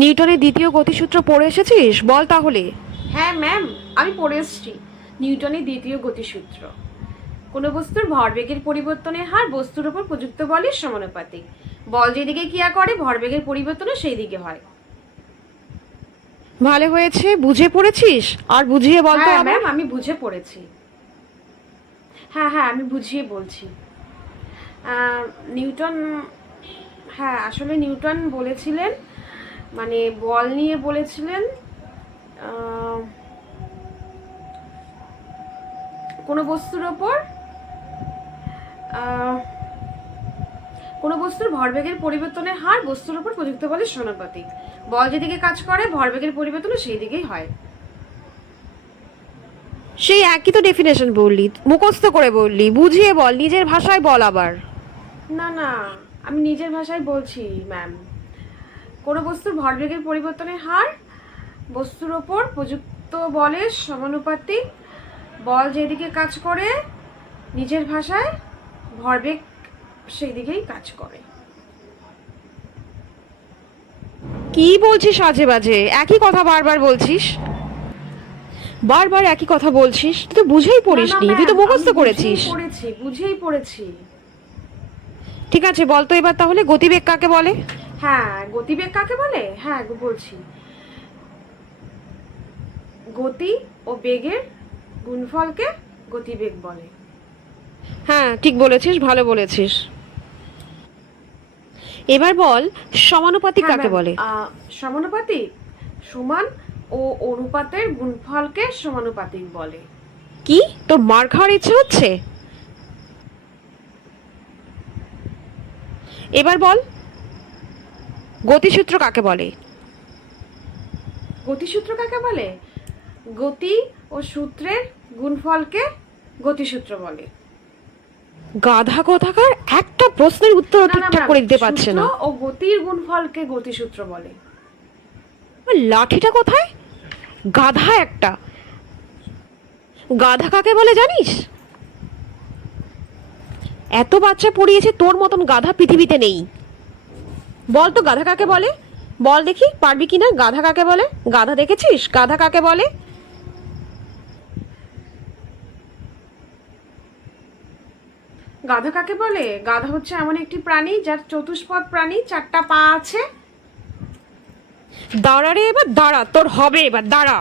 নিউটনের দ্বিতীয় গতিসূত্র পড়ে এসেছিস? বল তাহলে। হ্যাঁ ম্যাম, আমি পড়ে এসেছি নিউটনের দ্বিতীয় গতিসূত্র। কোনো বস্তুর ভরবেগের পরিবর্তনের হার বস্তুর উপর প্রযুক্ত বলের সমানুপাতিক। বল যেদিকে ক্রিয়া করে ভরবেগের পরিবর্তনও সেই দিকে হয়। ভালো হয়েছে, বুঝে পড়েছিস? আর বুঝিয়ে বল তো হ্যাঁ আবার। ম্যাম, আমি বুঝে পড়েছি। হ্যাঁ হ্যাঁ, আমি বুঝিয়ে বলছি। নিউটন, হ্যাঁ আসলে নিউটন বলেছিলেন, মানে বল নিয়ে বলেছিলেন, কোনো বস্তুর ওপর কোনো বস্তুর ভরবেগের পরিবর্তনের হার বস্তুর উপর প্রযুক্ত বলের সমানুপাতিক। বল যেদিকে কাজ করে ভরবেগের পরিবর্তনও সেই দিকেই হয়। সেই একই তো ডেফিনেশন বললি, মুখস্থ করে বললি, বুঝিয়ে বল, নিজের ভাষায় বল আবার। না না, আমি নিজের ভাষায় বলছি ম্যাম। কোনো বস্তুর ভরবেগের পরিবর্তনের হার বস্তুর ওপর প্রযুক্ত বলের সমানুপাতিক। বল যেদিকে কাজ করে নিজের ভাষায় ভরবেগ সেই দিকেই কাজ করে। কি বলছিস আজে বাজে? একই কথা বারবার বলছিস, বারবার একই কথা বলছিস। তুই তো বুঝেই পড়িসনি, তুই তো মুখস্থ করেছিস। বুঝেই পড়েছি। ঠিক আছে, বল তো এবার তাহলে গতিবেগ কাকে বলে? হ্যাঁ, গতিবেগ কাকে বলে? হ্যাঁ বলছি। গতি ও বেগের গুণফলকে গতিবেগ বলে। হ্যাঁ ঠিক বলেছিস, ভালো বলেছিস। এবার বল সমানুপাতিক হ্যাঁ কাকে ম্যাম, বলে? সমানুপাতিক সমান ও অনুপাতের গুণফলকে সমানুপাতিক বলে। কি তোর মার খাওয়ার ইচ্ছে হচ্ছে? এবার বল গতিসূত্র কাকে বলে? গতিসূত্র কাকে বলে? গতি ও সূত্রের গুণফলকে গতিসূত্র বলে। গাধা কোথাকার, একটা প্রশ্নের উত্তর না না ঠিকঠাক ম্যাম, করে দিতে পারছে সূত্র না। ও গতির গুণফলকে গতিসূত্র বলে। আর লাঠিটা কোথায়? গাধা একটা। গাধা কাকে বলে জানিস? এত বাচ্চা পড়িয়েছে, তোর মতন গাধা পৃথিবীতে নেই। বল তো গাধা কাকে বলে? বল দেখি পারবি কিনা। গাধা কাকে বলে? গাধা দেখেছিস? গাধা কাকে বলে? গাধা কাকে বলে? গাধা হচ্ছে এমন একটি প্রাণী যার চতুষ্পদ প্রাণী, 4টা পা আছে। দাঁড়া রে, এবার দাঁড়া, তোর হবে, এবার দাঁড়া।